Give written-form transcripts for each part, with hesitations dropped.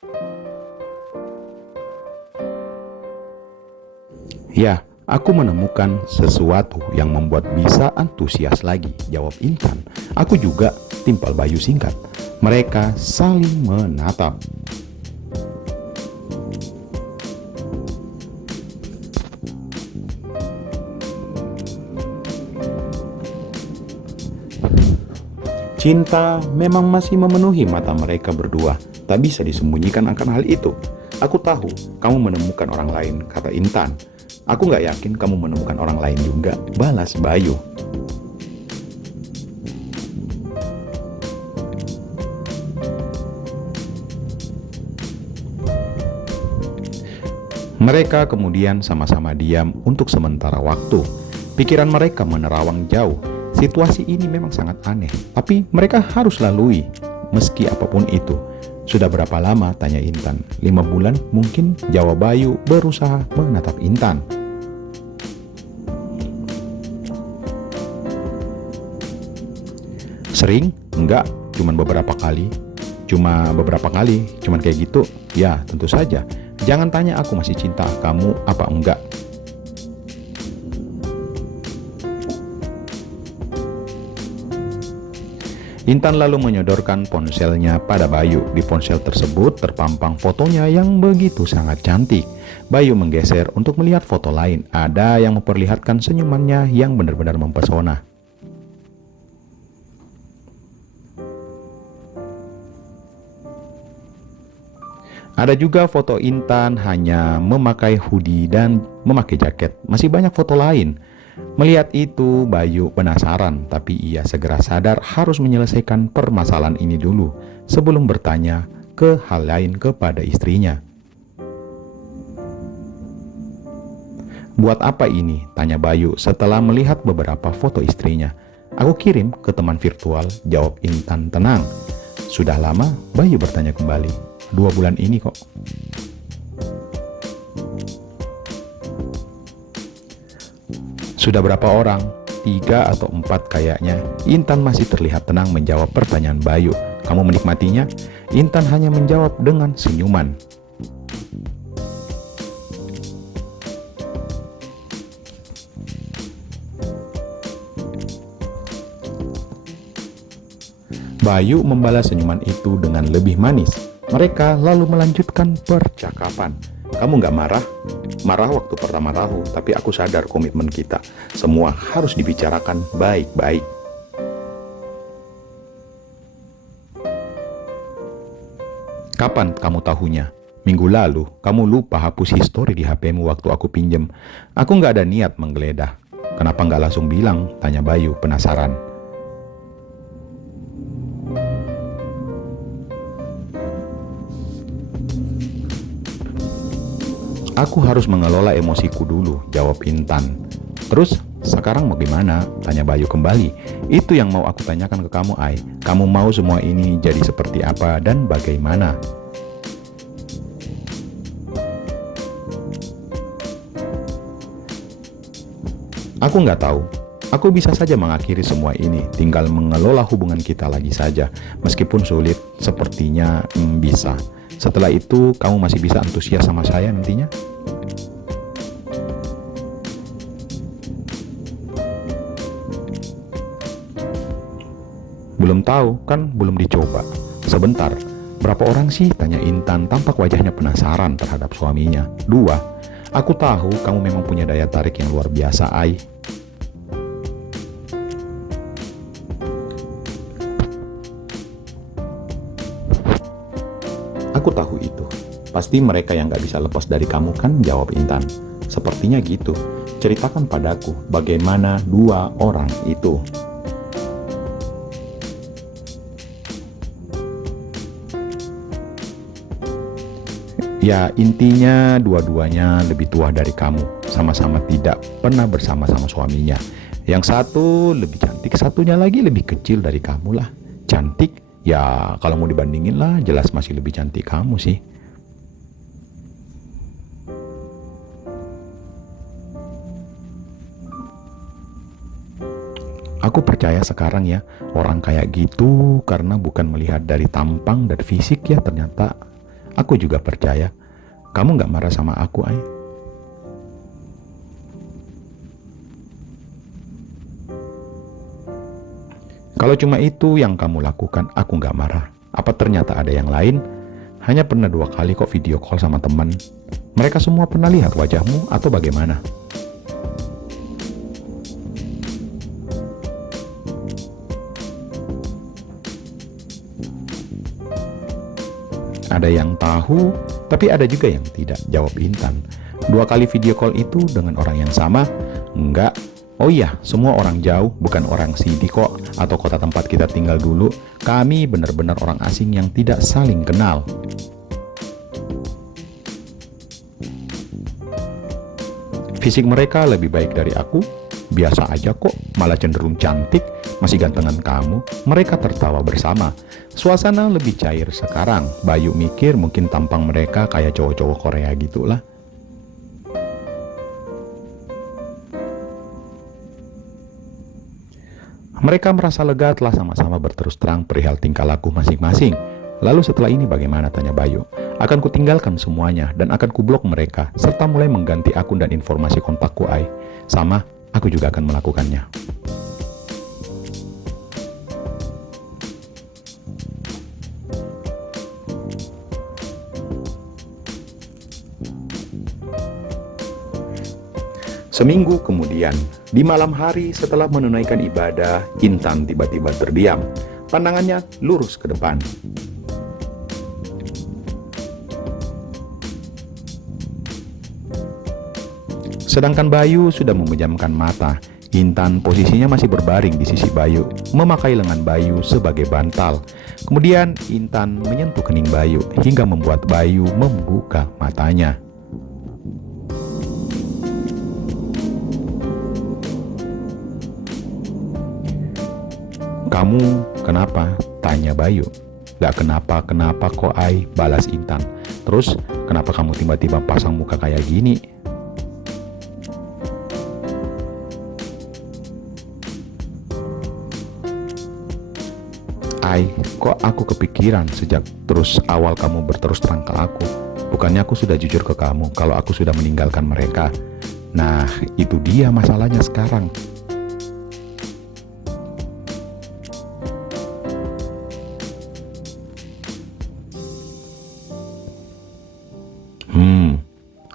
Ya, aku menemukan sesuatu yang membuat bisa antusias lagi, jawab Intan. Aku juga, timpal Bayu singkat. Mereka saling menatap. Cinta memang masih memenuhi mata mereka berdua. Tak bisa disembunyikan akan hal itu. Aku tahu kamu menemukan orang lain, kata Intan. Aku gak yakin kamu menemukan orang lain juga, balas Bayu. Mereka kemudian sama-sama diam untuk sementara waktu. Pikiran mereka menerawang jauh. Situasi ini memang sangat aneh, tapi mereka harus lalui, meski apapun itu. Sudah berapa lama? Tanya Intan. 5 bulan mungkin, jawab Bayu berusaha menatap Intan. Sering? Enggak, cuman beberapa kali. Cuman kayak gitu. Ya, tentu saja. Jangan tanya aku masih cinta kamu apa enggak. Intan lalu menyodorkan ponselnya pada Bayu. Di ponsel tersebut terpampang fotonya yang begitu sangat cantik. Bayu menggeser untuk melihat foto lain. Ada yang memperlihatkan senyumannya yang benar-benar mempesona. Ada juga foto Intan hanya memakai hoodie dan memakai jaket. Masih banyak foto lain. Melihat itu, Bayu penasaran, tapi ia segera sadar harus menyelesaikan permasalahan ini dulu sebelum bertanya ke hal lain kepada istrinya. Buat apa ini? Tanya Bayu setelah melihat beberapa foto istrinya. Aku kirim ke teman virtual, jawab Intan tenang. Sudah lama? Bayu bertanya kembali. 2 bulan ini kok. Sudah berapa orang? 3 atau 4 kayaknya. Intan masih terlihat tenang menjawab pertanyaan Bayu. Kamu menikmatinya? Intan hanya menjawab dengan senyuman. Bayu membalas senyuman itu dengan lebih manis. Mereka lalu melanjutkan percakapan. Kamu gak marah? Marah waktu pertama tahu, tapi aku sadar komitmen kita. Semua harus dibicarakan baik-baik. Kapan kamu tahunya? Minggu lalu, kamu lupa hapus histori di HP-mu waktu aku pinjem. Aku gak ada niat menggeledah. Kenapa gak langsung bilang? Tanya Bayu penasaran. Aku harus mengelola emosiku dulu, jawab Intan. Terus, sekarang mau gimana? Tanya Bayu kembali. Itu yang mau aku tanyakan ke kamu, Ai. Kamu mau semua ini jadi seperti apa dan bagaimana? Aku nggak tahu. Aku bisa saja mengakhiri semua ini, tinggal mengelola hubungan kita lagi saja. Meskipun sulit, sepertinya bisa. Setelah itu, kamu masih bisa antusias sama saya nantinya? Belum tahu, kan belum dicoba. Sebentar, berapa orang sih? Tanya Intan, tampak wajahnya penasaran terhadap suaminya. 2. Aku tahu kamu memang punya daya tarik yang luar biasa, Ai. Aku tahu itu. Pasti mereka yang gak bisa lepas dari kamu kan, jawab Intan. Sepertinya gitu. Ceritakan padaku bagaimana 2 orang itu. Ya, intinya dua-duanya lebih tua dari kamu. Sama-sama tidak pernah bersama-sama suaminya. Yang satu lebih cantik, satunya lagi lebih kecil dari kamu lah. Cantik? Ya, kalau mau dibandingin lah, jelas masih lebih cantik kamu sih. Aku percaya sekarang ya, orang kayak gitu karena bukan melihat dari tampang dan fisik ya ternyata Aku juga percaya. Kamu nggak marah sama aku, Ai? Kalau cuma itu yang kamu lakukan, aku nggak marah. Apa ternyata ada yang lain? Hanya pernah 2 kali kok video call sama teman. Mereka semua pernah lihat wajahmu atau bagaimana? Ada yang tahu, tapi ada juga yang tidak, jawab Intan. 2 kali video call itu dengan orang yang sama? Enggak. Oh iya, semua orang jauh, bukan orang sini kok, atau kota tempat kita tinggal dulu. Kami benar-benar orang asing yang tidak saling kenal. Fisik mereka lebih baik dari aku. Biasa aja kok, malah cenderung cantik, masih gantengan kamu. Mereka tertawa bersama. Suasana lebih cair sekarang. Bayu mikir mungkin tampang mereka kayak cowok-cowok Korea gitulah. Mereka merasa lega telah sama-sama berterus terang perihal tingkah laku masing-masing. Lalu setelah ini bagaimana, tanya Bayu. Akan kutinggalkan semuanya dan akan kublok mereka, serta mulai mengganti akun dan informasi kontakku, Ai. Sama, aku juga akan melakukannya. Seminggu kemudian, di malam hari setelah menunaikan ibadah, Intan tiba-tiba terdiam. Pandangannya lurus ke depan. Sedangkan Bayu sudah memejamkan mata. Intan posisinya masih berbaring di sisi Bayu, memakai lengan Bayu sebagai bantal. Kemudian Intan menyentuh kening Bayu hingga membuat Bayu membuka matanya. Kamu kenapa? Tanya Bayu. Gak kenapa-kenapa kok, Ai, balas Intan. Terus kenapa kamu tiba-tiba pasang muka kayak gini? Ai, kok aku kepikiran sejak terus awal kamu berterus terang ke aku. Bukannya aku sudah jujur ke kamu kalau aku sudah meninggalkan mereka. Nah, itu dia masalahnya sekarang.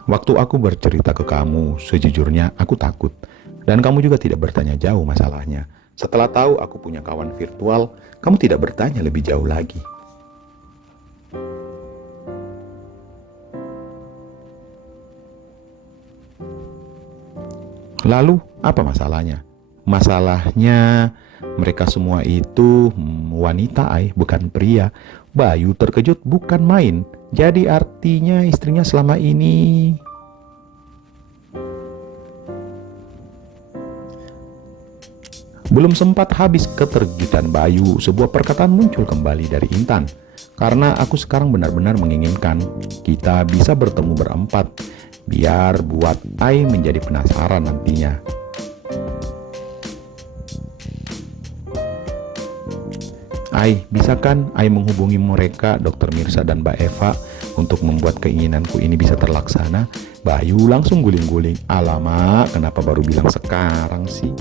Waktu aku bercerita ke kamu, sejujurnya aku takut. Dan kamu juga tidak bertanya jauh masalahnya. Setelah tahu aku punya kawan virtual, kamu tidak bertanya lebih jauh lagi. Lalu, apa masalahnya? Masalahnya, mereka semua itu wanita, Ai, bukan pria. Bayu terkejut bukan main. Jadi artinya istrinya selama ini... Belum sempat habis keterkejutan Bayu, sebuah perkataan muncul kembali dari Intan. Karena aku sekarang benar-benar menginginkan kita bisa bertemu berempat, biar buat Ai menjadi penasaran nantinya. Ai, bisa kan Ai menghubungi mereka, Dr. Mirsa dan Mbak Eva, untuk membuat keinginanku ini bisa terlaksana? Bayu langsung guling-guling. Alamak, kenapa baru bilang sekarang sih?